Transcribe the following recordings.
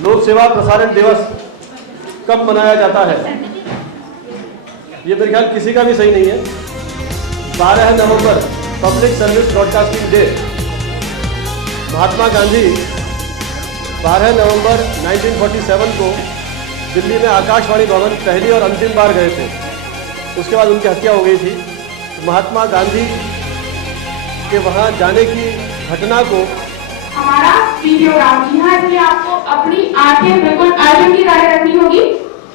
लोक सेवा प्रसारण दिवस कब मनाया जाता है? ये मेरे ख्याल किसी का भी सही नहीं है। 12 नवंबर public service broadcasting day. Mahatma Gandhi 12 नवंबर 1947 को दिल्ली में आकाशवाणी भवन पहली और अंतिम बार गए थे। उसके बाद उनकी हत्या हो गई थी। महात्मा गांधी के वहाँ जाने की घटना को हमारा वीडियोग्राम यहाँ इसलिए आपको अपनी आंखें बिल्कुल आर्जन की तरह रखनी होगी।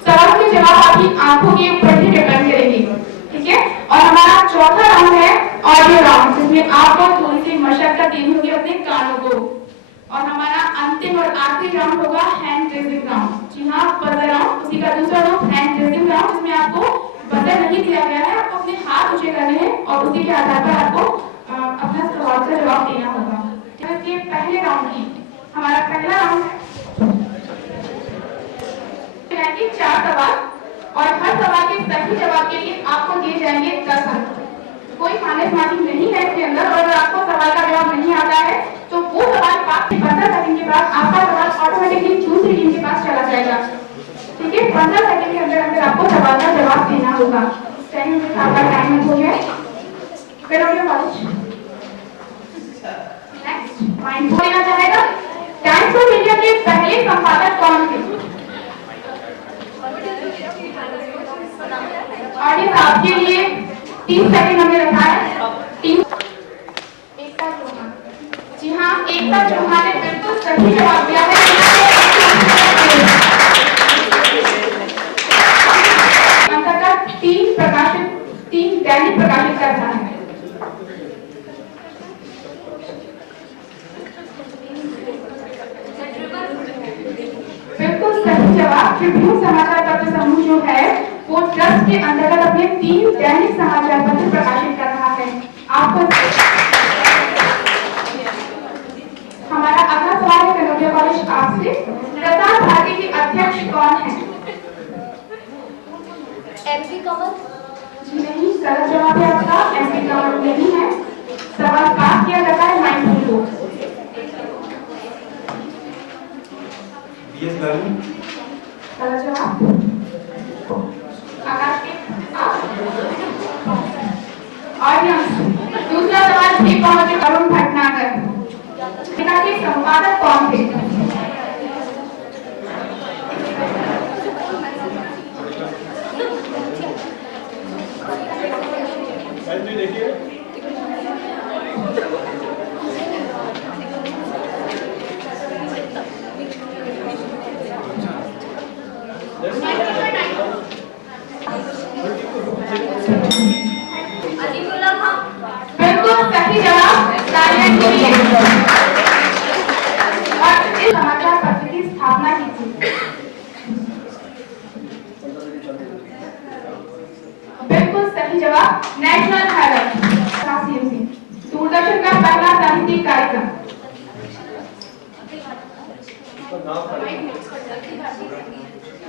सवाल के जवाब आपकी आंखों के ऊपर ही डिपेंड करेंगे, ठीक है। और हमारा चौथा राउंड है ऑडियो राउंड, जिसमें आपको थोड़ी सी मशक्कत देनी होगी अपने कानों को। और हमारा अंतिम और आखिरी राउंड होगा हैंड रेजिंग राउंड। जी हाँ, बजर राउंड, उसी का दूसरा नाम हैंड रेजिंग राउंड, जिसमें आपको बजर नहीं दिया गया है, आपको अपने हाथ ऊंचे करने हैं और उसी के आधार पर आपको अपना सवाल का जवाब देना होगा। ये पहले राउंड की हमारा पहला राउंड है 4 सवाल और हर सवाल के सही जवाब के लिए आपको दिए जाएंगे 10 अंक। कोई माइनस मार्किंग नहीं है इसके अंदर। और अगर आपको सवाल का जवाब नहीं आता है तो वो सवाल 15 सेकंड के बाद आपका सवाल ऑटोमेटिकली दूसरी टीम के पास चला जाएगा, ठीक है। 15 सेकंड के अंदर अंदर आपको सवाल का जवाब देना होगा। आपका टाइम हो गया। देना चाहेगा। टाइम्स ऑफ इंडिया के पहले संपादक कौन थे? ऑडियंस आपके लिए 30 सेकंड हमने रखा है। एकता चौहान। जी हाँ, एकता चौहान ने बिल्कुल सही जवाब दिया है। अंततः 3 दैनिक प्रकाशित करता है। बिल्कुल सही जवाब। ट्रिब्यून समाचार पत्र समूह जो है वो ट्रस्ट के अंतर्गत अपने 3 दैनिक समाचार पत्र प्रकाशित कर रहा है। आपको हमारा अगला सवाल है कनौजिया कॉलेज आपसे। प्रसार भारती के अध्यक्ष कौन है? एमपी कमल। जी नहीं, गलत जवाब है आपका। एमपी कमल नहीं है। सवाल पास किया जाता है 9 को। गलत जवाब। आकाश के ऑडियंस दूसरा सवाल भी पहुंचे अरुण भटनागर। के संपादक कौन थे? बिल्कुल सही जवाब। तालियां के लिए। और इस समाचार पत्र की स्थापना की थी? बिल्कुल सही जवाब। National Herald. दूरदर्शन का पहला साहित्यिक कार्यक्रम।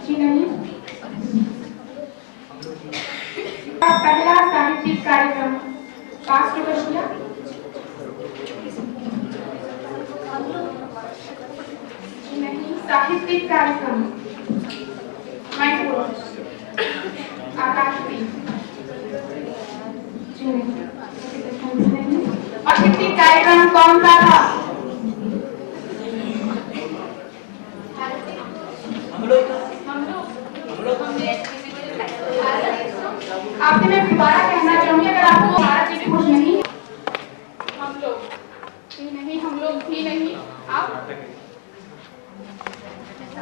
जी नहीं। पहला साहित्यिक कार्यक्रम पास कर दिया। नहीं, साहित्यिक कार्यक्रम आकाश जी नहीं। और साहित्यिक कार्यक्रम कौन सा था? आपसे मैं दोबारा कहना चाहूंगी, अगर आपको हमारा चीज खुश नहीं, हम लोग भी नहीं, आप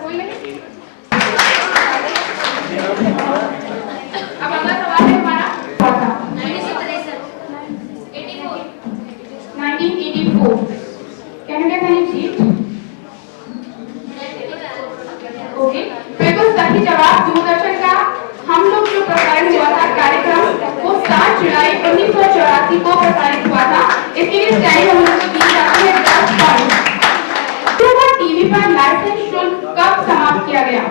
कोई नहीं। अब अगला सवाल है हमारा 1984 कैनेडा का जीत। ओके, बिल्कुल सही जवाब। दूरदर्शन का हम लोग जो प्रसारित हुआ था कार्यक्रम वो 7 जुलाई 1984 को प्रसारित हुआ था। इसके लिए टाइम हम लोग को दी जाती है 10 पॉइंट। टीवी पर लाइसेंस शुल्क कब समाप्त किया गया?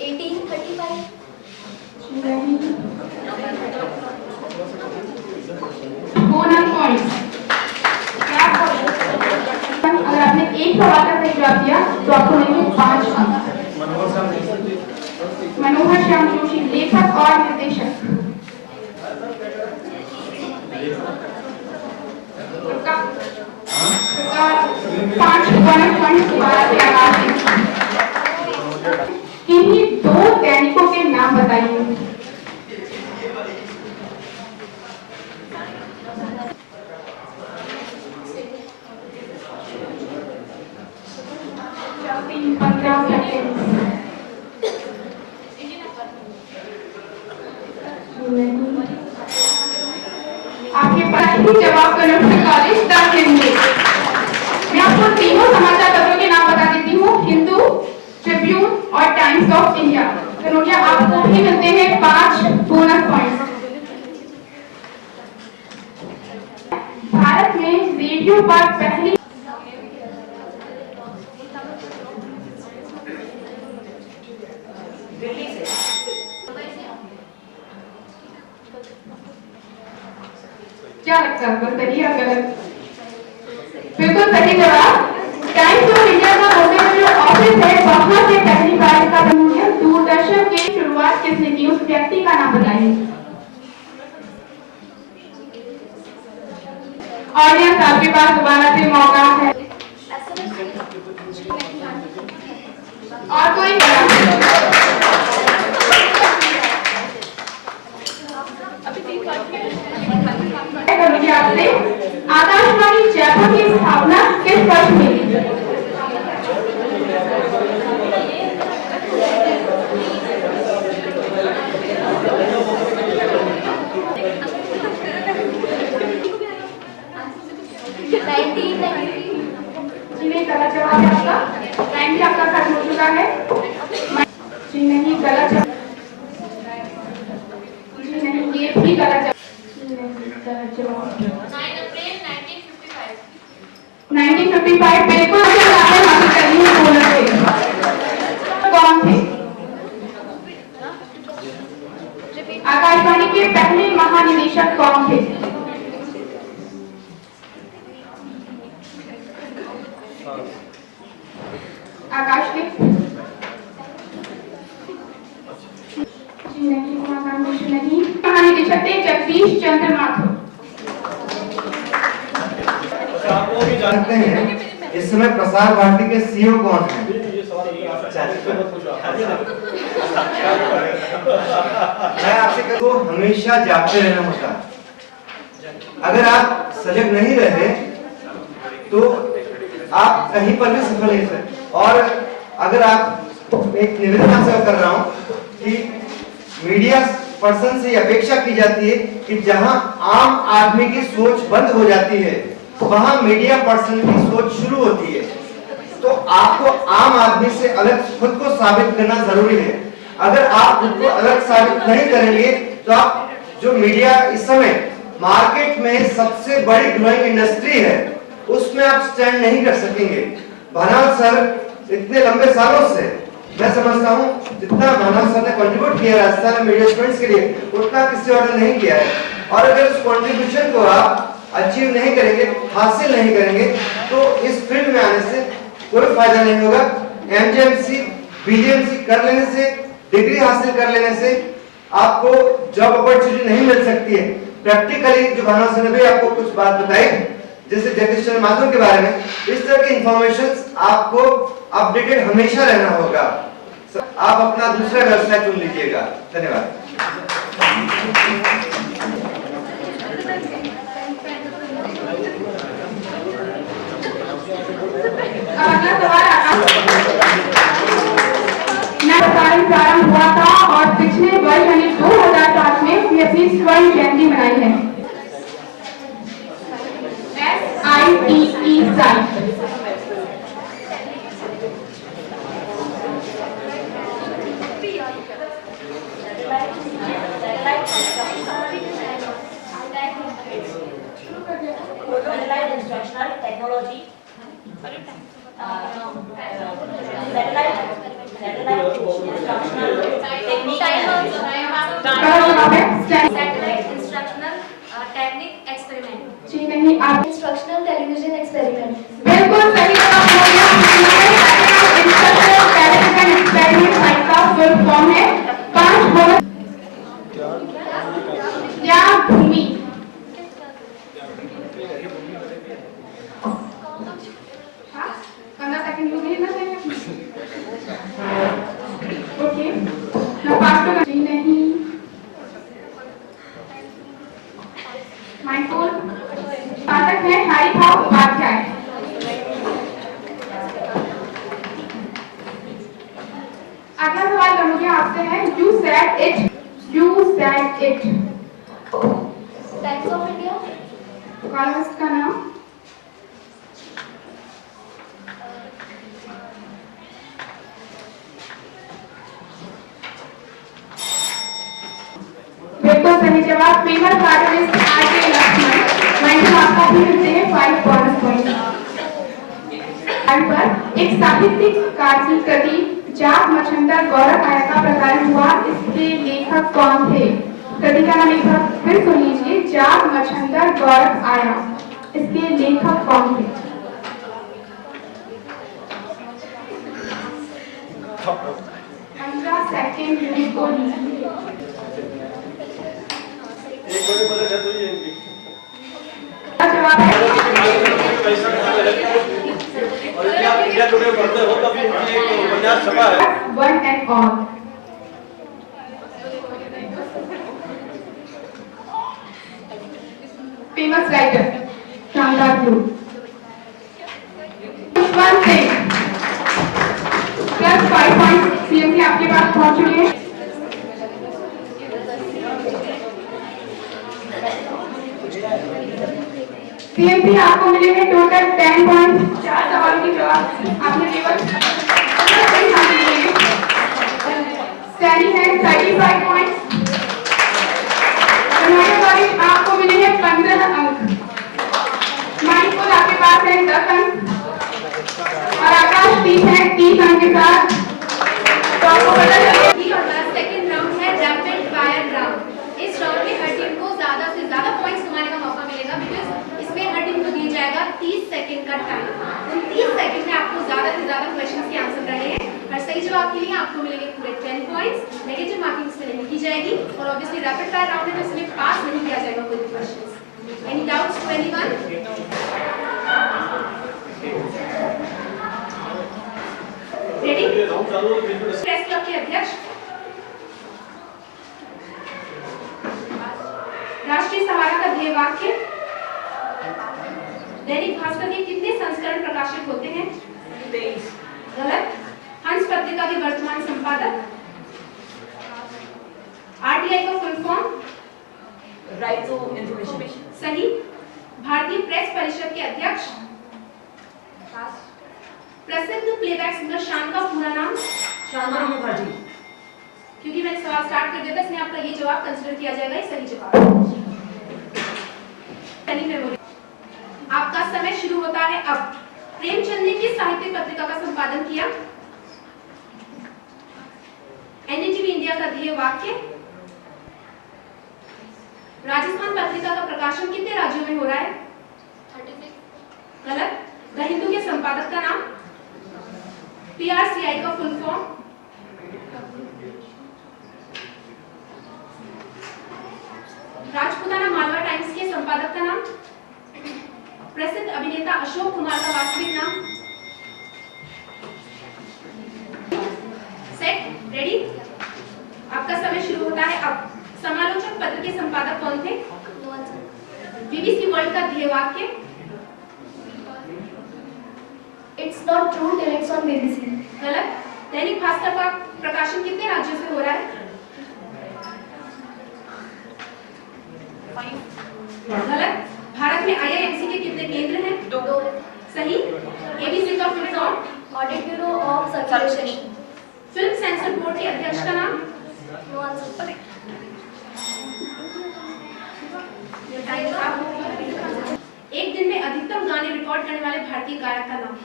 1835। Bonus point. अगर आप आपने एक सवाल का सही जवाब दिया तो आपको मिलेंगे 5 अंक। मनोहर श्याम जोशी लेखक और निर्देशक। उसका 5 बोनस पॉइंट दोबारा से आगाज है। किन्हीं 2 दैनिकों के नाम बताइए। आपके पास ही जवाब कन्नौज कॉलेज दार्जिलिंग। मैं आपको तीनों समाचार पत्रों के नाम बता देती हूँ, हिंदू, ट्रिब्यून और टाइम्स ऑफ इंडिया। कन्नौज आपको भी मिलते हैं 5 बोनस पॉइंट। भारत में रेडियो पर पहली क्या लगता है आपको, सही या गलत? बिल्कुल सही जवाब। टाइम्स ऑफ इंडिया का मुंबई में जो ऑफिस है वहां से पहली बार इसका प्रमोशन दूरदर्शन की शुरुआत किसने की, उस व्यक्ति का नाम बताइए। ऑडियंस आपके पास दोबारा से मौका है। और कोई आपसे आकाशवाणी जयपुर की स्थापना किस वर्ष में हुई? गलत जवाब है आपका। टाइम भी आपका खत्म हो चुका है। जी नहीं, गलत जवाब। जी नहीं, ये भी गलत जवाब। 1955 बिल्कुल हासिल करनी है बोनस से। कौन थे? आकाशवाणी के पहले महानिदेशक कौन थे? आकाश के जी नहीं, नहीं। महानिदेशक थे जगदीश चंद्र माथुर। आपको भी जानते हैं इस समय प्रसार भारती के सीईओ कौन है? मैं आपसे कहूँ हमेशा जागते रहना होता है। अगर आप सजग नहीं रहे तो आप कहीं पर भी सफल नहीं हो। और अगर आप एक निवेदन आपसे कर रहा हूँ कि मीडिया पर्सन से अपेक्षा की जाती है कि जहां आम आदमी की सोच बंद हो जाती है वहां मीडिया पर्सन की सोच शुरू होती है। तो आपको आम आदमी से अलग खुद को साबित करना जरूरी है। अगर आप खुद को अलग साबित नहीं करेंगे तो आप जो मीडिया इस समय मार्केट में सबसे बड़ी ग्रोइंग इंडस्ट्री है उसमें आप स्टैंड नहीं कर सकेंगे। भानाल सर इतने लंबे सालों से मैं समझता हूँ जितना भानाल सर ने कंट्रीब्यूट किया राजस्थान में मीडिया स्टूडेंट्स के लिए उतना किसी और ने नहीं किया है। और अगर उस कंट्रीब्यूशन को आप अचीव नहीं करेंगे, हासिल नहीं करेंगे तो इस फील्ड में आने से कोई फायदा नहीं होगा। एमजीएमसी, बीजीएमसी कर लेने से, डिग्री हासिल कर लेने से आपको जॉब अपॉर्चुनिटी नहीं मिल सकती है। प्रैक्टिकली जो भानाल सर ने भी आपको कुछ बात बताई जैसे जगदीश चंद्र माथुर के बारे में, इस तरह की इंफॉर्मेशन आपको अपडेटेड हमेशा रहना होगा। आप अपना दूसरा व्यवसाय चुन लीजिएगा। धन्यवाद। अगला सवाल प्रसारण प्रारंभ हुआ था और पिछले वर्ष यानी 2007 में उसने अपनी स्वर्ण जयंती मनाई है। SITE site. Instructional technology technique experiment. जी नहीं, आप इंस्ट्रक्शनल टेलीविजन एक्सपेरिमेंट। बिल्कुल सही जवाब। You said it. You said it. Times of India, columns का नाम, बिल्कुल सही जवाब। Famous artist R K. लक्ष्मण। मैंने आपको भी मिलते हैं 5 बोनस पॉइंट। पर एक साहित्यकार की कृति जात मछंदर गौरव आया का प्रकाशन हुआ, इसके लेखक कौन थे? कृति का नाम एक बार फिर सुन लीजिए, जात मछंदर गौरव आया, इसके लेखक कौन थे? सेकंड यूज को एक बड़े बड़े है तो ये इनकी जवाब है और इंडिया टुडे पढ़ते हो तब इनकी एक उपन्यास छपा है, one and all. Famous writer शानदार blue. One thing plus 5 point CMC आपके पास पहुंच चुके हैं। सीएमसी आपको मिले हैं टोटल 10 पॉइंट। 4 सवालों के जवाब आपने केवल सही हासिल किए हैं। सैनी है 35 पॉइंट। आपको मिले हैं 15 अंक। मानिकुल आपके पास है 10 अंक और आकाश 30 है 30 अंक के साथ। तो आपको पता चले सेकंड राउंड है रैपिड फायर राउंड। इस राउंड में हर टीम को ज्यादा से ज्यादा पॉइंट्स कमाने का मौका मिलेगा, बिकॉज इसमें हर टीम को दिया जाएगा 30 सेकंड का टाइम। उन 30 सेकंड में आपको ज्यादा से ज्यादा क्वेश्चंस के आंसर करने हैं। हर सही जवाब के लिए आपको मिलेंगे पूरे 10 पॉइंट्स। नेगेटिव मार्किंग इसमें नहीं की जाएगी और ऑब्वियसली रैपिड फायर राउंड में इसमें पास नहीं किया जाएगा कोई भी questions. Any doubts to anyone? Ready? Press club के अध्यक्ष, राष्ट्रीय सहारा का ध्येय वाक्य, दैनिक भास्कर के कितने संस्करण प्रकाशित होते हैं? 23। गलत। हंस पत्रिका के वर्तमान संपादक, आरटीआई का full form? Right to information. सही। भारतीय प्रेस परिषद के अध्यक्ष, प्रसिद्ध प्लेबैक सिंगर शान का पूरा नाम? शांता मुखर्जी। क्योंकि मैंने सवाल स्टार्ट कर दिया था इसलिए आपका ये जवाब कंसीडर किया जाएगा, ये सही जवाब। आपका समय शुरू होता है अब। प्रेमचंद ने किस साहित्यिक पत्रिका का संपादन किया? एनडीटीवी इंडिया का ध्येय वाक्य, राजस्थान पत्रिका का प्रकाशन कितने राज्यों में हो रहा है? 36। गलत। द हिंदू के संपादक का नाम? पीआरसीआई का full form? Rajputana Malwa times के संपादक का नाम? प्रसिद्ध अभिनेता अशोक कुमार का वास्तविक नाम? Set, ready? आपका समय शुरू होता है अब। समालोचक पत्र के संपादक कौन थे? बीबीसी वर्ल्ड का ध्येय वाक्य? It's not true till it's on BBC. गलत। दैनिक भास्कर का प्रकाशन कितने राज्यों से हो रहा है? 5। गलत। भारत में आईआईएमसी के कितने केंद्र हैं? 2। सही। एबीसी का full form? Audit Bureau of Circulation. Film sensor board के अध्यक्ष का नाम? No answer. एक दिन में अधिकतम गाने रिकॉर्ड करने वाले भारतीय गायक का नाम?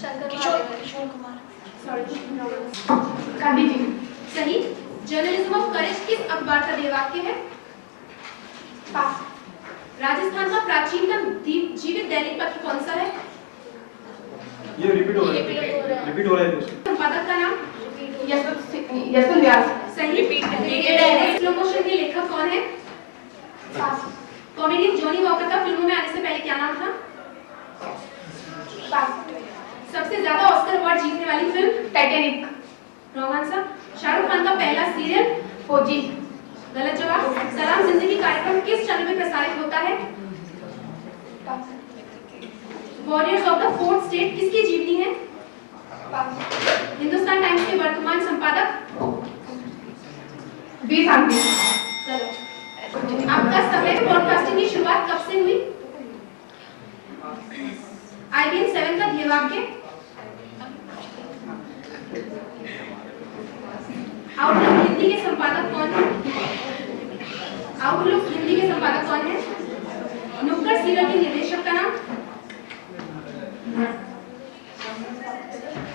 किशोर कुमार। सॉरी, गांधी जी। सही। जर्नलिज्म ऑफ करेज किस अखबार का ध्येय वाक्य है? पास। राजस्थान का प्राचीनतम जीवित दैनिक पत्र कौन सा है? ये रिपीट हो रहा है कुछ। संपादक का नाम? यशवंत व्यास। सही। स्लो मोशन के लेखक कौन है? पास। कॉमेडियन जॉनी वॉकर का फिल्मों में आने से पहले क्या नाम था? पास। सबसे ज्यादा ऑस्कर अवार्ड जीतने वाली film? Titanic. Wrong answer. Shahrukh Khan का पहला सीरियल? फौजी। गलत जवाब। सलाम जिंदगी कार्यक्रम किस चैनल में प्रसारित होता है? Warriors of the fourth state किसकी जीवनी है? हिंदुस्तान टाइम्स के वर्तमान संपादक बी शांति। आपका समय ब्रॉडकास्टिंग की शुरुआत कब से हुई? IBN 7 का ध्येयवाक्य? आउटलुक हिंदी के संपादक कौन है? आउटलुक हिंदी के संपादक कौन है? नुक्कड़ सीरियल के निर्देशक का नाम?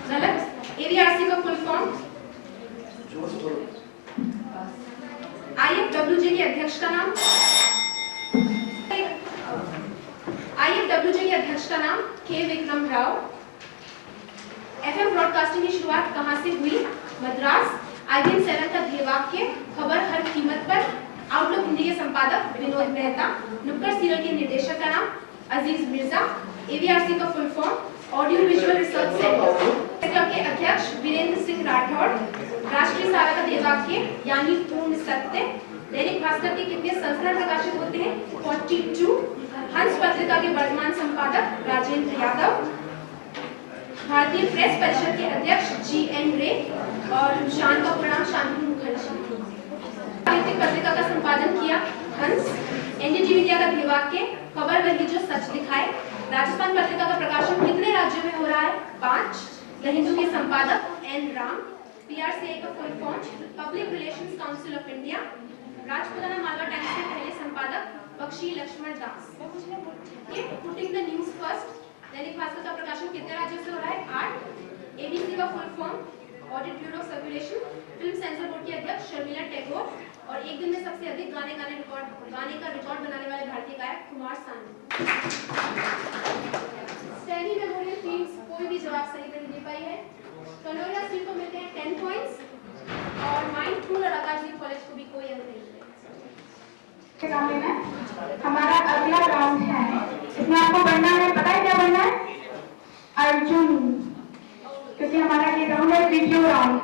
गलत। AVRC का फुल फॉर्म? IFWJ के अध्यक्ष का नाम? IFWJ के अध्यक्ष का नाम K Vikram Rao. FM broadcasting की शुरुआत कहां से हुई? मद्रास। IBN 7 का ध्येयवाक्य? खबर हर कीमत पर। आउटलुक हिंदी के संपादक विनोद मेहता। नुक्कड़ सीरियल के निर्देशक का नाम अजीज मिर्जा। AVRC का full form? Audio visual research centre. Club के अध्यक्ष वीरेंद्र सिंह राठौड़। राष्ट्रीय सहारा का ध्येयवाक्य यानी पूर्ण सत्य। दैनिक भास्कर के कितने संस्करण प्रकाशित होते हैं? 42। हंस पत्रिका के वर्तमान संपादक राजेंद्र यादव। भारतीय प्रेस परिषद के अध्यक्ष GN रे और शान का प्रणाम शांति मुखर्जी। साहित्यिक पत्रिका का संपादन किया हंस। NDTV इंडिया का ध्येयवाक्य खबर वही जो सच दिखाए। राजस्थान पत्रिका का प्रकाशन कितने राज्यों में हो रहा है? 5। द हिंदू के संपादक N राम। PRCI का full form? Public relations council of India. Rajputana Malwa times के पहले संपादक Bakshi Laxman Das. Putting the news first. Dainik Bhaskar का प्रकाशन कितने राज्यों से हो रहा है? 8। ABC का full form? Audit bureau of circulation. Film sensor board की अध्यक्ष शर्मिला टैगोर और एक दिन में सबसे अधिक गाने का रिकॉर्ड बनाने वाले भारतीय गायक कुमार सानू। स्टैनी मेमोरियल टीम्स कोई भी जवाब सही नहीं दे पाई है। कलोरिया सिंह को मिलते हैं 10 पॉइंट्स और माइंड टूल और आकाशदीप कॉलेज को भी कोई अंक नहीं मिले। काम लेना है। हमारा अगला राउंड है, इसमें आपको बनना है, पता है क्या बनना है? अर्जुन। क्योंकि हमारा ये राउंड है वीडियो राउंड।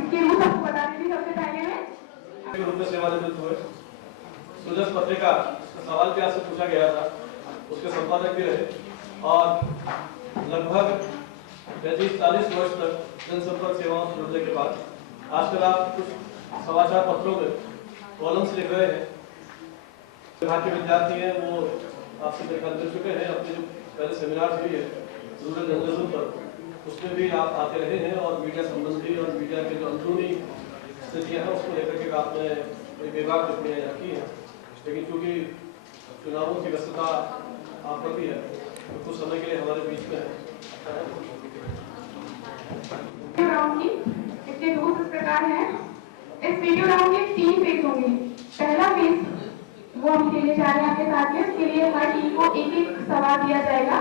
इसके रूल्स आपको बता देती सबसे पहले में। रूप में सेवानिवृत्त हुए। सुजस पत्रिका सवाल प्यार से पूछा गया था, उसके संपादक भी रहे और लगभग 40 वर्ष तक जनसंपर्क सेवाओं से जुड़ने के बाद आजकल आप कुछ समाचार पत्रों में कॉलम्स लिख रहे हैं। विभाग के विद्यार्थी हैं, वो आपसे देखा मिल चुके हैं। अपने जो पहले सेमिनार हुई है रूरल जर्नलिज्म पर, उसमें भी आप आते रहे हैं और मीडिया संबंधी और मीडिया के जो अंदरूनी स्थितियाँ हैं उसको लेकर के आपने एक विभाग टिप्पणियाँ यहाँ की हैं। लेकिन क्योंकि चुनावों की व्यस्तता आप प्रति है तो कुछ समय के लिए हमारे बीच में राउंड की इसके रूल्स इस प्रकार हैं। इस वीडियो राउंड के 3 फेज होंगे। पहला फेज वो हम खेलने जा रहे हैं आपके साथ में। इसके लिए हर टीम को एक सवाल दिया जाएगा।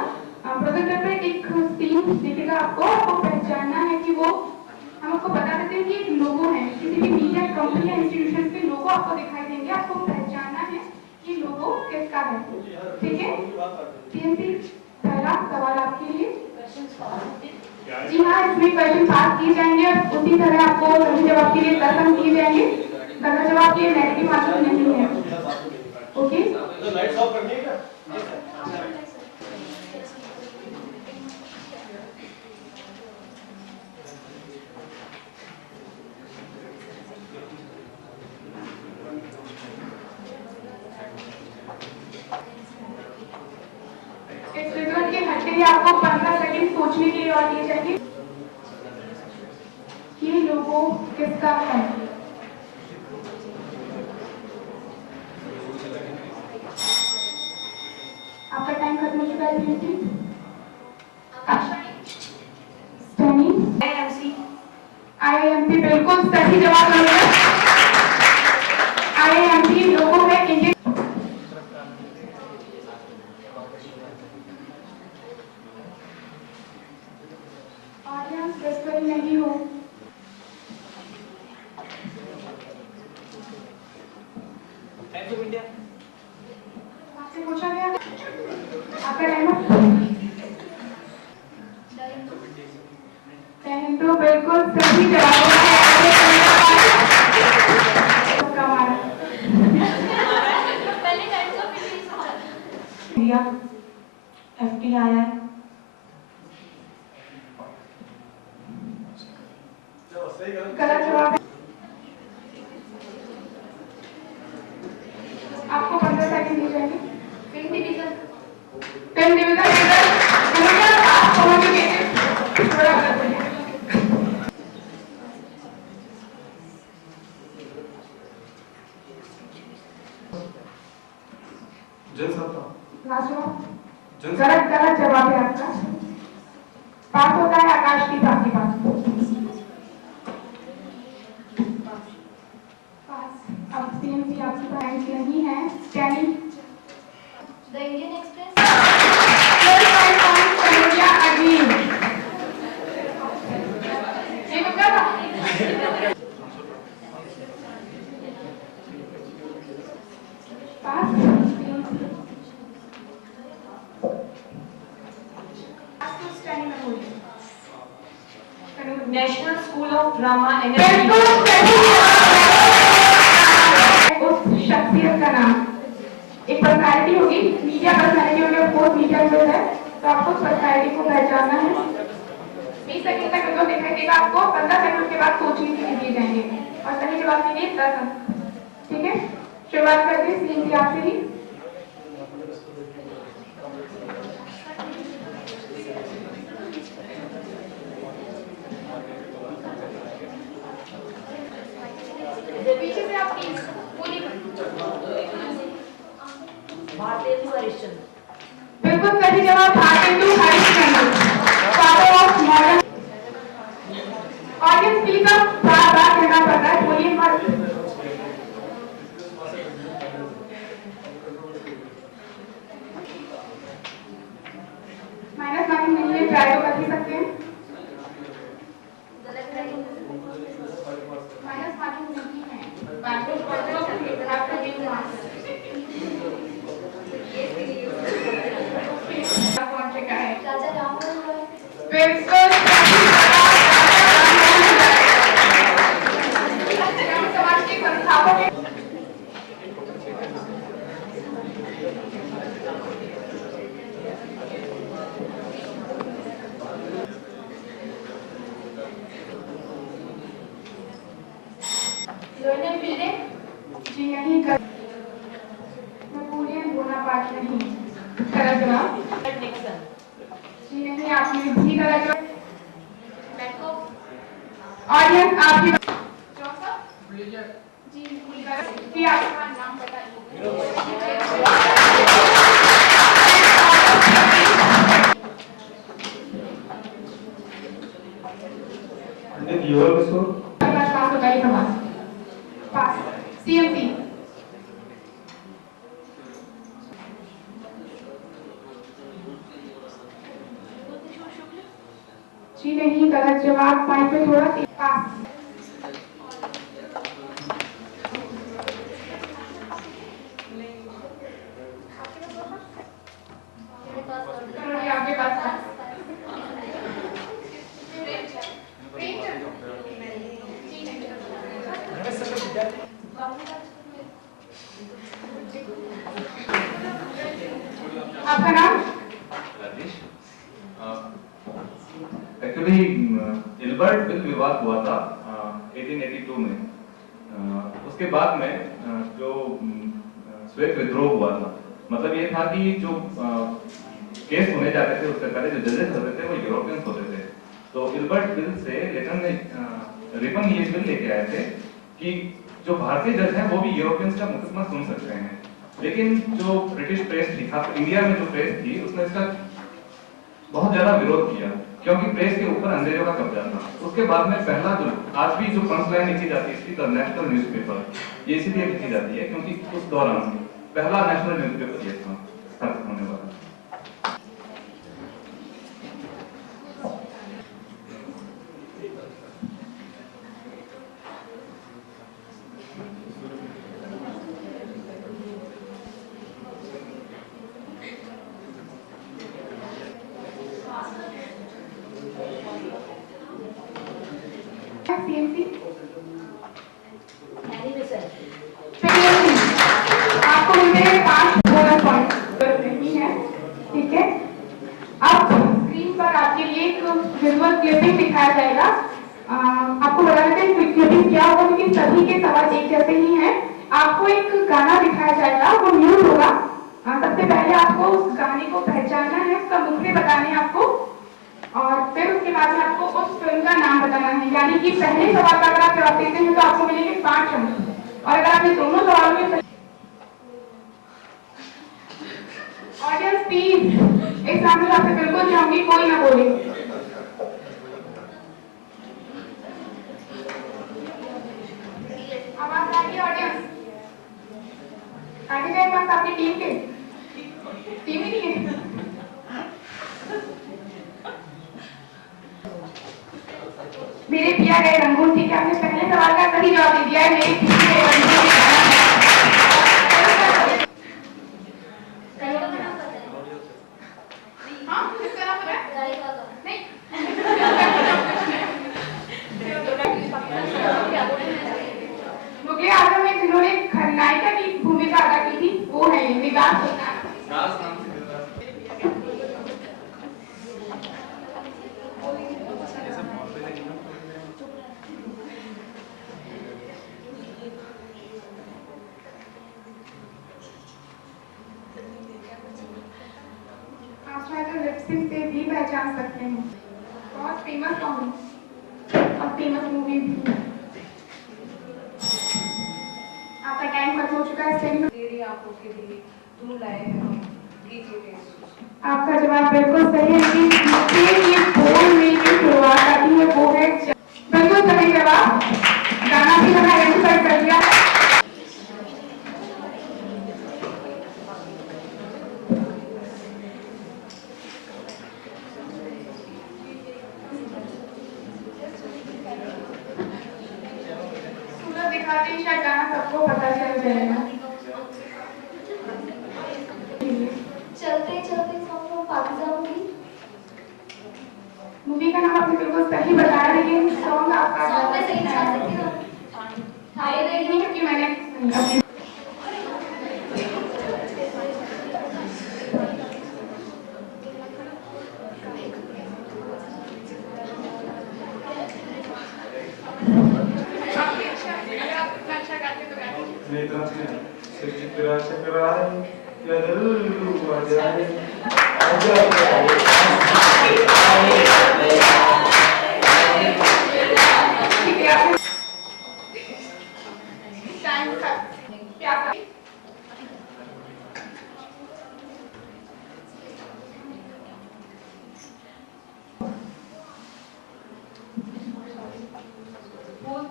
प्रोजेक्टर पे एक सीन दिखेगा, आपको पहचानना है कि वो, हम आपको बता देते हैं कि एक लोगो है, किसी भी मीडिया कंपनी या इंस्टीट्यूशन के लोगो आपको दिखाई देंगे। आपको पहचानना है कि लोगो किसका है, ठीक है? TMC पहला सवाल आपके लिए। जी हाँ, इसमें क्वेश्चन पास किए जाएंगे और उसी तरह आपको सही जवाब के लिए 10 अंक दिए जाएंगे। गलत जवाब के लिए नेगेटिव मार्किंग नहीं है। ओके, लाइट्स ऑफ करनी है क्या? इस रिजल्ट के हटते ही आपको 15 सेकंड सोचने के लिए और दिए जाएंगे। ये लोगो किसका है? आपका टाइम खत्म हो चुका है। IIMC बिल्कुल सही जवाब मिलेगा। IIMC लोगों में इंडियन ऑडियंस डिस्प्ले नहीं हो। आपसे पूछा गया आपका टाइम हिंदू बिल्कुल सही जवाब FT आया है। गलत जवाब है। आपको 15 सेकंड दिए जाएंगे। Film division. फिल्म डिवीजन आप पहुंच गए थे, थोड़ा गलत हो गया। गलत जवाब है आपका। पास होता है आकाशदीप आपके पास। अब सीएमसी आपकी पास नहीं है। Standing the Indian express. ये तो क्या था? पास नेशनल स्कूल ऑफ ड्रामा उस शख्सियत का नाम। एक पर्सनैलिटी होगी, मीडिया पर्सनैलिटी होगी, और बहुत मीडिया में है, तो आपको पर्सनैलिटी को पहचानना है। 20 सेकंड तक वीडियो दिखाई देगा आपको। 15 सेकंड के बाद सोचने के लिए दिए जाएंगे और सही जवाब के लिए 10 अंक। ठीक है, शुरुआत करते हैं सीएमसी आपसे ही। पीछे से आप प्लीज बोलिए। भारतेंदु हरिश्चंद्र। बिल्कुल सही जवाब, Bharatendu Harishchandra, father of modern. Audience please आप बार बार कहना पड़ता है, बोलिए मत। माइनस मार्किंग नहीं है, ट्राई तो कर ही सकते हैं। माइनस मार्किंग नहीं है, कौन से का है? राजा राममोहन रॉय। बिल्कुल समाज के संस्थापक हैं। लोयनल फिल्डे। जी नहीं, नेपोलियन बोनापार्ट नहीं। गलत जवाब। निक्सन। जी नहीं, आपने भी गलत जवाब। बैकअप। ऑडियंस आपकी जी आपका नाम पास होता है सवाल। पास सीएमसी। जी नहीं, गलत जवाब। पॉइंट पे थोड़ा पास। आपके पास आपका नाम? एक्चुअली इल्बर्ट बिल विवाद हुआ था 1882 में। उसके बाद में जो श्वेत विद्रोह हुआ था, मतलब ये था कि जो केस सुने जाते थे उससे पहले जो जजेस होते थे वो यूरोपियंस होते थे। तो इल्बर्ट बिल से रिपन ये बिल लेके आए थे कि जो भारतीय जज हैं वो भी यूरोपियंस का मुकदमा सुन सकते हैं। लेकिन जो ब्रिटिश प्रेस थी, खास इंडिया में जो प्रेस थी, उसने इसका बहुत ज्यादा विरोध किया क्योंकि प्रेस के ऊपर अंग्रेजों का कब्जा था। उसके बाद में पहला जो आज भी जो पंच लाइन लिखी जाती है इसकी द नेशनल न्यूज़पेपर, ये इसीलिए लिखी जाती है क्योंकि उस दौरान पहला नेशनल न्यूज़पेपर ये था स्थापित होने वाला। CMC animation. आपको मिलते हैं 5 बोनस पॉइंट। नहीं है, ठीक है। अब स्क्रीन पर आपके लिए एक विजुअल क्लिपिंग दिखाया जाएगा। आपको बताना था क्योंकि क्या होगा क्योंकि सभी के सवाल एक जैसे ही हैं। आपको एक गाना दिखाया जाएगा, वो म्यूट होगा। सबसे पहले आपको उस गाने को पहचानना है, उसका मुखड़े बताने हैं आपको, और फिर उसके बाद में आपको उस फिल्म का नाम बताना है। यानी कि पहले सवाल का अगर आप जवाब देते हैं तो आपको मिलेंगे 5 अंक, और अगर आप इन दोनों सवालों में ऑडियंस प्लीज एक सामने आपसे बिल्कुल चाहूंगी कोई ना बोले। आवाज आ रही है ऑडियंस? आगे जाए पास आपकी टीम के, टीम ही नहीं है। मेरे पिया गए रंगून, ठीक है, आपने पहले सवाल का सही जवाब दे दिया है। मेरे पिया गए रंगून मुगले आजम में जिन्होंने खलनायिका की भूमिका अदा की थी वो है निगाह सुल्तान। आप शायद लिपसिंग से भी पहचान सकते हैं। बहुत फेमस सॉन्ग और फेमस मूवी भी। आपका टाइम खत्म हो चुका है। तेरी आंखों के लिए तुम लाए हो कीजिए। आपका जवाब बिल्कुल सही है कि ये बोल में जो शुरुआत आती है वो है बिल्कुल सही जवाब। गाना भी हमें आइडेंटिफाई कर दिया। सूरज दिखाते ही शायद गाना सबको पता चल जाएगा। चलते चलते सॉन्ग में पाकिस्तान मूवी का नाम आपने बिल्कुल सही बताया, लेकिन सॉन्ग आपका सॉन्ग में सही बता सकती हो? हाँ ये नहीं क्योंकि मैंने अपनी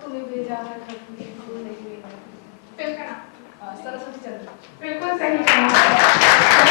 तुम्हें भेजा है फूल नहीं भेजा। फिल्म का नाम सरस्वती चंद्र। बिल्कुल सही जवाब।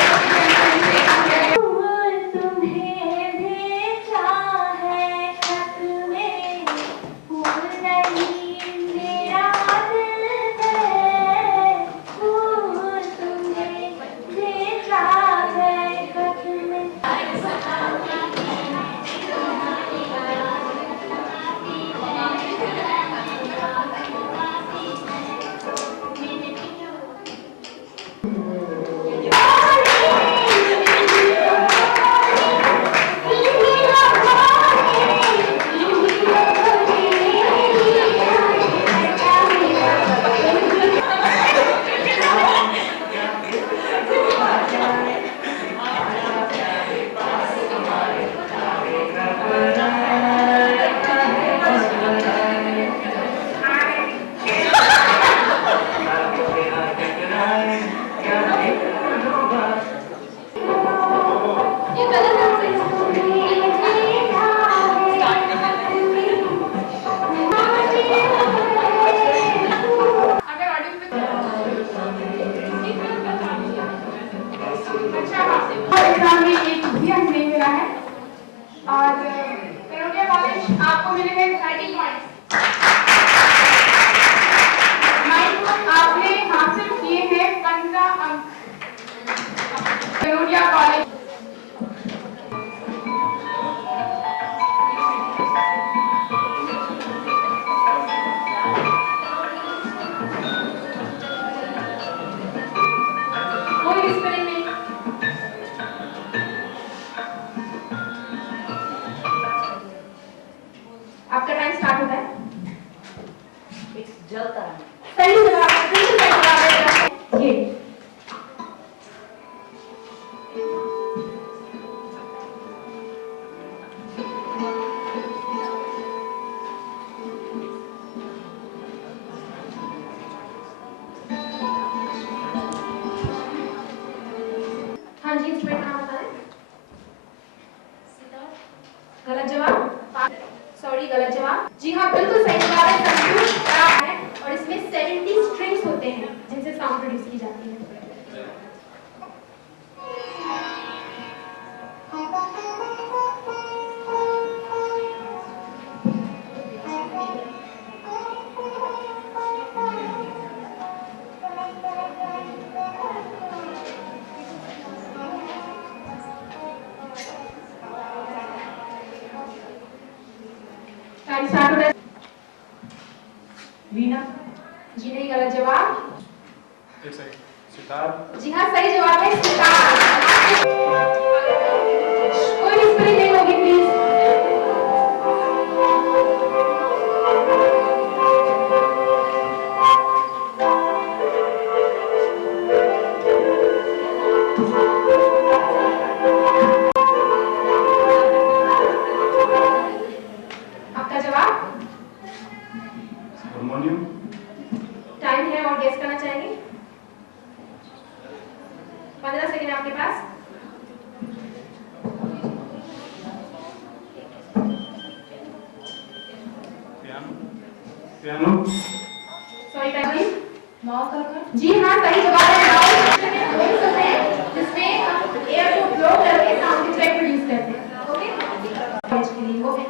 आपको मिलेंगे 30 पॉइंट्स। आपने हासिल किए हैं 15 अंक। करोड़िया कॉलेज कोई स्पेलिंग नहीं। आपका टाइम स्टार्ट होता है। सही जवाब है, बिल्कुल सही जवाब है ये। हाँ जी, स्टूडेंट नाम बताएं। गलत जवाब, सॉरी गलत जवाब। जी हाँ, बिल्कुल सही जवाब है, संतूर है और इसमें 70 स्ट्रिंग्स होते हैं जिनसे साउंड प्रोड्यूस की जाती है। टाइम स्टार्ट हो रहा है। वीणा जी नहीं, गलत जवाब। सितार। जी हाँ, सही जवाब है सितार। कोई स्पेलिंग नहीं होगी प्लीज। आपका जवाब हारमोनियम। टाइम है और गेस करना चाहेंगे? 15 सेकंड आपके पास। पियानो। Sorry time. जी हाँ, सही जवाब है। वही सब है जिसमें हम एयर को ब्लो करके साउंड इफेक्ट प्रोड्यूस करते हैं। ओके, के लिए वो है।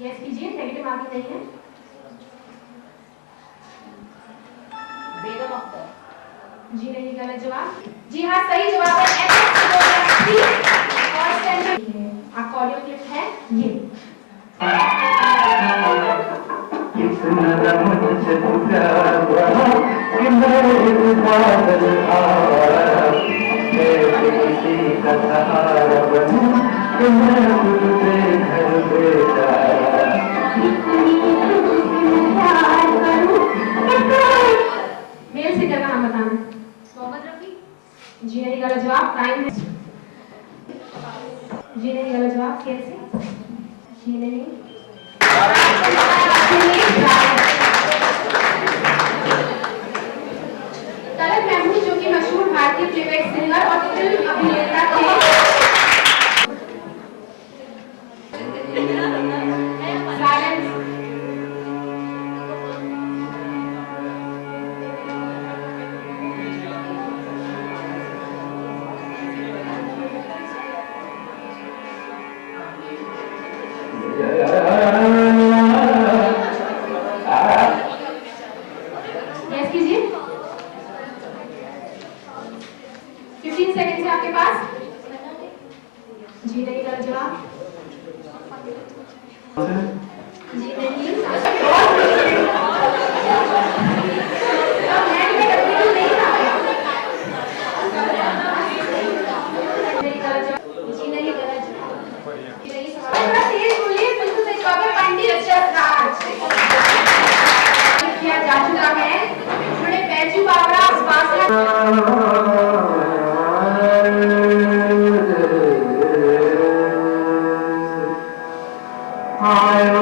यस कीजिए, नेगेटिव मार्किंग नहीं है। जी नहीं, गलत जवाब। जी हाँ, सही जवाब है और सेंटर। आपका ऑडियो क्लिप है ये। मेल सिंगर का नाम बताना। मोहम्मद रफी। जी नहीं, गलत जवाब। टाइम है। जी नहीं, गलत जवाब। कैसे? जी नहीं। तलत महमूद जो कि मशहूर भारतीय प्लेबैक सिंगर और फिल्म अभिनेता थे। यस कीजिए। 15 सेकंड है आपके पास। जी नहीं, गलत जवाब। जी नहीं। I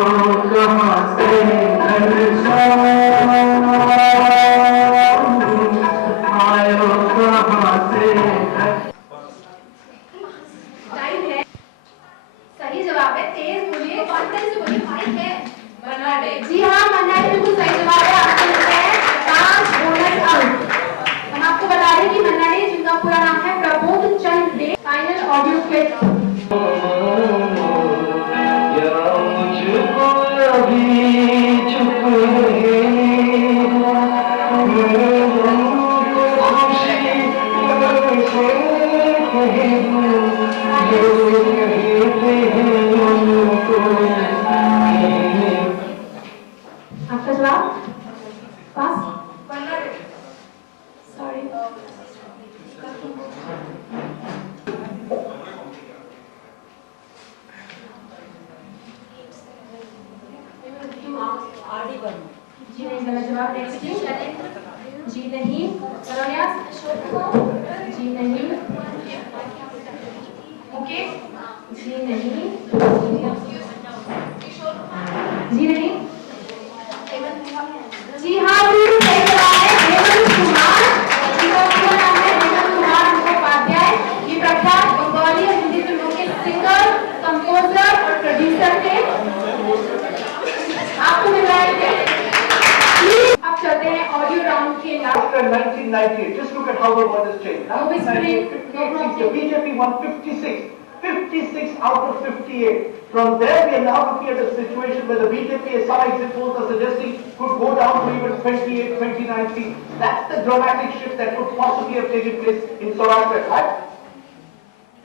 आपका जवाब पास सॉरी जी नहीं, गलत जवाब। नेक्स्ट जी नहीं, प्रयास जी नहीं, ओके जी नहीं, जी नहीं, जी हाँ बिल्कुल सही जवाब है। हेमंत कुमार, इनका पूरा नाम है हेमंत कुमार मुखोपाध्याय। ये प्रख्यात बंगाली और हिंदी फिल्मों के सिंगर, कंपोजर और प्रोड्यूसर थे। आपको मिल रहा है। अब चलते हैं ऑडियो राउंड के last. After 1998, just look at how the world has changed. No, it's great. 1958, the BJP won 56 out of 58. From there, we are now looking at a situation where the BJP, as some exit polls are suggesting, could go down to even 28, 29 seats. That's the dramatic shift that could possibly have taken place in Saurashtra, right?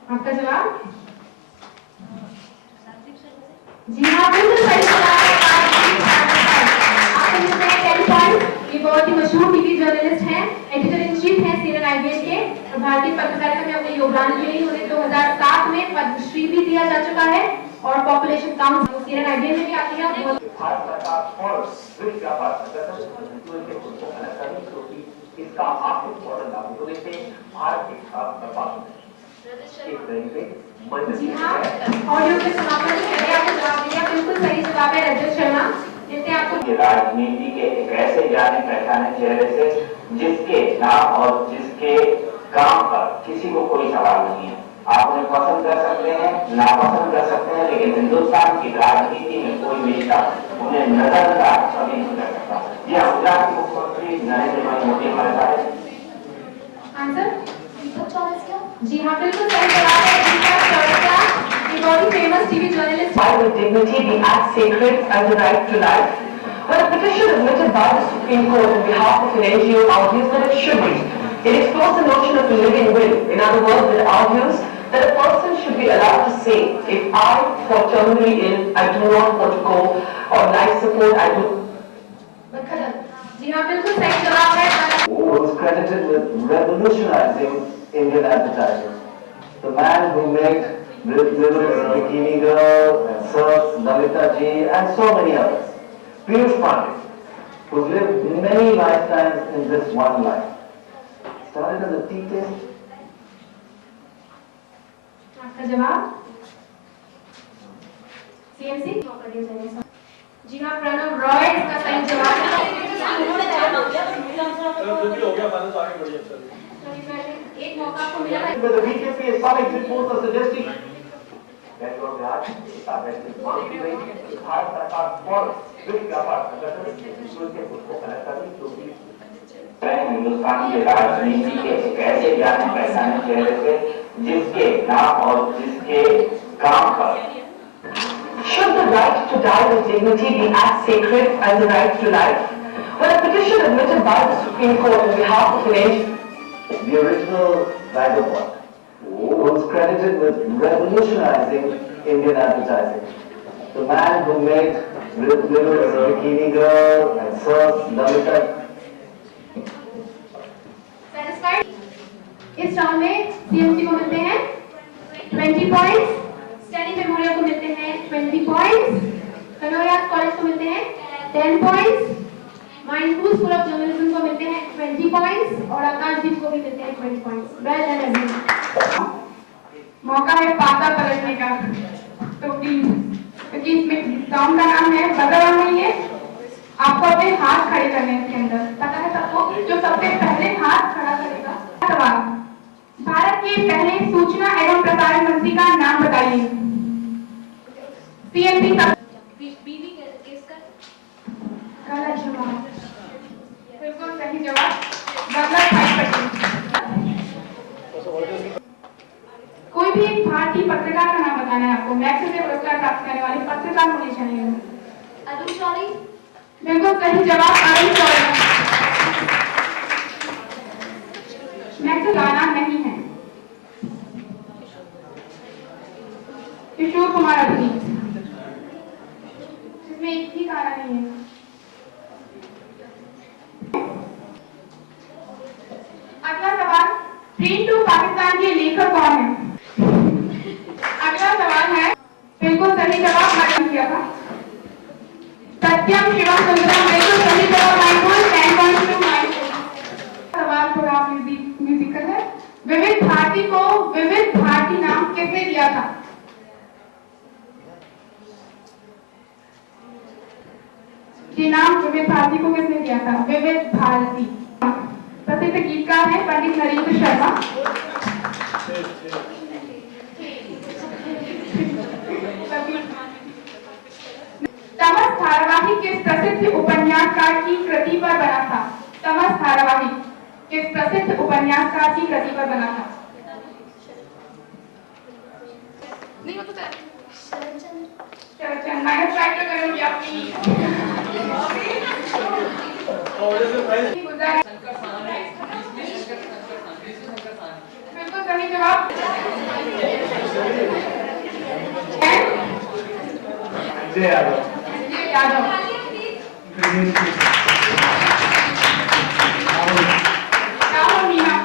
आपका जवाब जी हाँ बिल्कुल सही जवाब है। आपको मिलते हैं 10 पॉइंट। ये बहुत ही मशहूर टीवी जर्नलिस्ट हैं, एडिटर इन चीफ हैं CNN IBN के और भारतीय पत्रकारिता में अपने योगदान के लिए उन्हें 2007 में पद्मश्री भी दिया जा चुका है और पॉपुलेशन काउंट CNN IBN में भी आती है। भारत सरकार और विश्व व्यापार संगठन क्योंकि इसका आर्थिक मॉडल लागू होने से भारत के साथ बर्बाद एक तरीके जी हाँ, ऑडियो के समापन से पहले आपको जवाब दिया, बिल्कुल सही जवाब है रजत शर्मा। जिससे आपको राजनीति के एक ऐसे जाने पहचाने चेहरे से जिसके नाम और जिसके काम पर किसी को कोई सवाल नहीं है। आप उन्हें पसंद कर सकते हैं, नापसंद कर सकते हैं, लेकिन हिंदुस्तान की राजनीति में कोई नेता उन्हें नजरअंदाज कभी नहीं कर सकता। यह गुजरात के मुख्यमंत्री नरेंद्र भाई मोदी हमारे साथ आंसर जी हाँ बिल्कुल सही जवाब है। दीपक चौरसिया, ये बहुत ही famous TV journalist. Why would dignity be as sacred as the right to life? When a petition is submitted by the Supreme Court on behalf of an NGO argues that it should be. It explores the notion of a living will. In other words, it argues that a person should be allowed to say, if I fall terminally ill, I do not want to go, or life support, I do. जी हाँ बिल्कुल सही जवाब है। who was credited with revolutionizing Indian advertising. The man who made Little Bikini Girl and Surf, Navita Ji and so many others. Piyush Pandey, who lived many lifetimes in this one life. Started as a tea taste. आपका जवाब CMC जी हाँ प्रणव रॉय इसका सही जवाब है। एक मौका आपको मिला है। The BJP, as some exit polls are suggesting, that was Bharat सरकार और विश्व व्यापार संगठन के उसको अलग करने क्योंकि हिंदुस्तान की राजनीति के एक ऐसे जाने पहचाने चेहरे से जिसके नाम और जिसके काम पर Should the right to die with dignity be as sacred as the right to life? When a petition admitted by the Supreme Court on behalf of an NGO, the original vagabond, who was credited with revolutionizing Indian advertising. The man who made Little Bikini Girl and Surf, Navita. Satisfied? इस round में CMC को मिलते हैं 20 points, standing memorial को मिलते हैं 20 points, कनौरिया college को मिलते हैं 10 points, mindful school of journalism को मिलते हैं 20 पॉइंट्स और आकाशदीप को भी मिलते हैं 20 पॉइंट्स। Well done everyone. मौका है पाता पलटने का, तो प्लीज, क्योंकि इसमें राउंड का नाम है बदल नहीं है, आपको अपने हाथ खड़े करने हैं इसके अंदर। पता है सबको, जो सबसे पहले हाथ खड़ा करेगा। सवाल, भारत के पहले सूचना एवं प्रसारण मंत्री का नाम बताइए। CMC सब गलत जवाब, बिल्कुल सही जवाब वल्लभ भाई पटेल। कोई भी एक भारतीय पत्रकार का नाम बताना है आपको। मैक्स से पुरस्कार प्राप्त करने वाले पत्रकार होने चाहिए। अरुण शौरी, बिल्कुल सही जवाब अरुण शौरी। मैक्स गाना नहीं है। कुमार अभिनीत, इसमें एक ही गाना नहीं है। अगला सवाल, ट्रेन टू पाकिस्तान के लेखक कौन है? अगला सवाल है, बिल्कुल सही जवाब मैंने किया था। सत्यम शिवम सुंदरम, बिल्कुल सही जवाब। 9.10.2 सवाल थोड़ा म्यूजिकल है। विविध भारती को विविध भारती नाम किसने दिया था? ये नाम विविध भारती को किसने दिया था? विविध भारती प्रसिद्ध गीतकार है पंडित नरेंद्र शर्मा। तमस धारावाहिक किस प्रसिद्ध उपन्यासकार की कृति पर बना था? तमस धारावाहिक किस प्रसिद्ध उपन्यासकार की कृति पर बना था? नहीं पता। शरदचंद्र। मैं ट्राई तो करूंगी आपकी। बिल्कुल सही जवाब। जय यादव। जय यादव। राहुल मीना।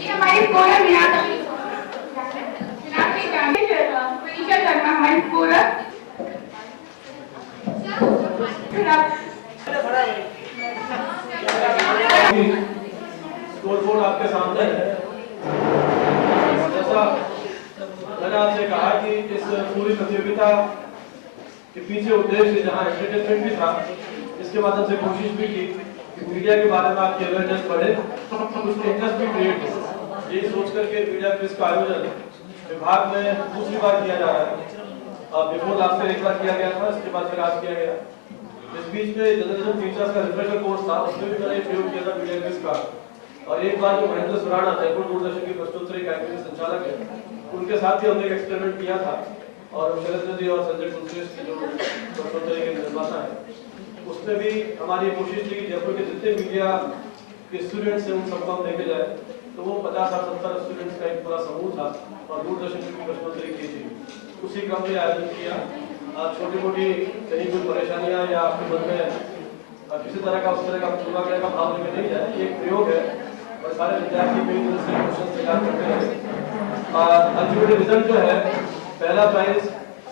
ये हमारी स्कॉलर मीना मनीषा शर्मा हमारी स्कॉलर। स्कोर बोर्ड आपके सामने है। जैसा मैंने आपसे कहा कि इस पूरी प्रतियोगिता के पीछे उद्देश्य जहां एंटरटेनमेंट भी था, इसके माध्यम से कोशिश भी की कि मीडिया के बारे में आपकी अवेयरनेस बढ़े, कुछ इंटरेस्ट भी क्रिएट हो। यही सोच करके मीडिया क्विज का आयोजन विभाग में दूसरी बार किया जा रहा है। बिफोर लास्ट ईयर एक बार किया गया था, इसके बाद फिर आज किया गया। इस बीच में जर्नलिज्म टीचर्स का रिफ्रेशर कोर्स था, उसमें भी मैंने प्रयोग किया था मीडिया क्विज का। और एक बार जो महेंद्र सुराणा जयपुर दूरदर्शन की प्रश्नोत्तरी अकादमी के संचालक है, उनके साथ ही हमने एक एक्सपेरिमेंट किया था। और शरद जी और संजय कुलश्रेष्ठ के जो प्रश्नोत्तरी के निर्माता है, उसमें भी हमारी कोशिश थी कि जयपुर के जितने मीडिया के स्टूडेंट्स हैं उन सबको हम लेके जाए। तो वो 50 और 70 स्टूडेंट्स का एक पूरा समूह था और दूरदर्शन की प्रश्नोत्तरी की थी। उसी क्रम में आयोजन किया। छोटी मोटी कहीं कोई परेशानियां या आपके मन में किसी तरह का उस तरह का पूर्वाग्रह का भाव लेके नहीं जाए, ये एक प्रयोग है और सारे विद्यार्थी कई तरह से क्वेश्चन तैयार करते हैं। अल्टीमेट रिजल्ट जो है, पहला prize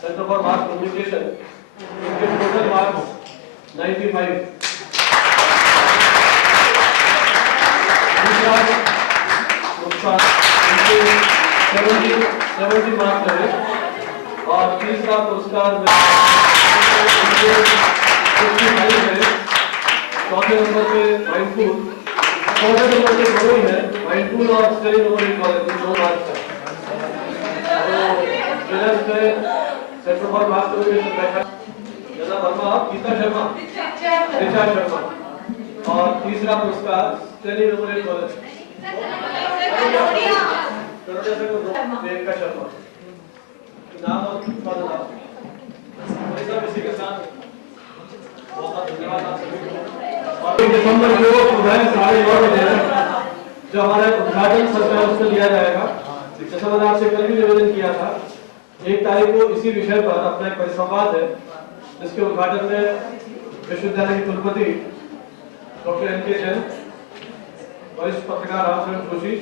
centre for mass communication, इनके टोटल मार्क्स 95, दूसरा नुकसान इनके 70 मार्क्स रहे और तीसरा पुरस्कार चौथे नंबर पे माइंडफुल, चौथे नंबर पे दोनों ही है, माइंडफुल और स्टेरिंग मेमोरी कॉलेज, 2 मार्क्स है। तो सेंटर फॉर मास कम्युनिकेशन बैठा जला वर्मा, गीता शर्मा, ऋचा शर्मा और तीसरा पुरस्कार स्टेरिंग मेमोरी कॉलेज का शर्मा। नाम और इसी के साथ बहुत धन्यवाद आप सभी को। और दिसंबर को सुबह 9:30 बजे जो हमारा उद्घाटन सत्र है उसको दिया जाएगा। जैसा मैंने आपसे कल भी निवेदन किया था, 1 तारीख को इसी विषय पर अपना एक परिसंवाद है, जिसके उद्घाटन में विश्वविद्यालय के कुलपति डॉक्टर NK जैन, वरिष्ठ पत्रकार रामचरण जोशी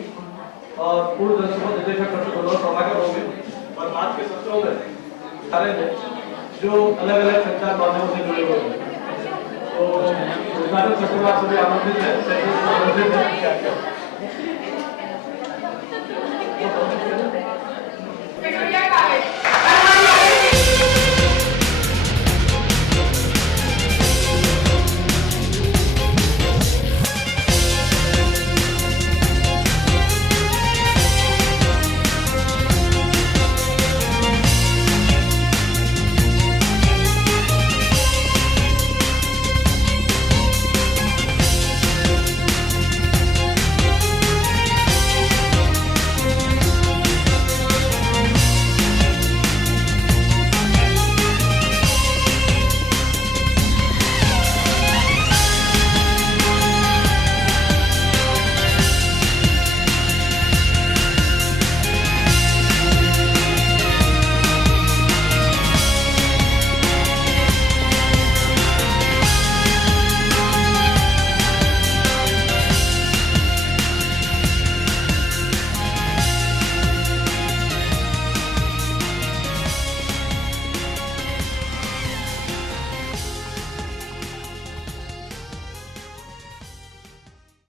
और पूर्व जनसभा निदेशक डॉक्टर मनोहर प्रभाकर होंगे। और आज के सत्रों में सारे में जो अलग अलग संचार माध्यमों से जुड़े हुए हैं, तो उद्घाटन सत्र में आप सभी आमंत्रित हैं।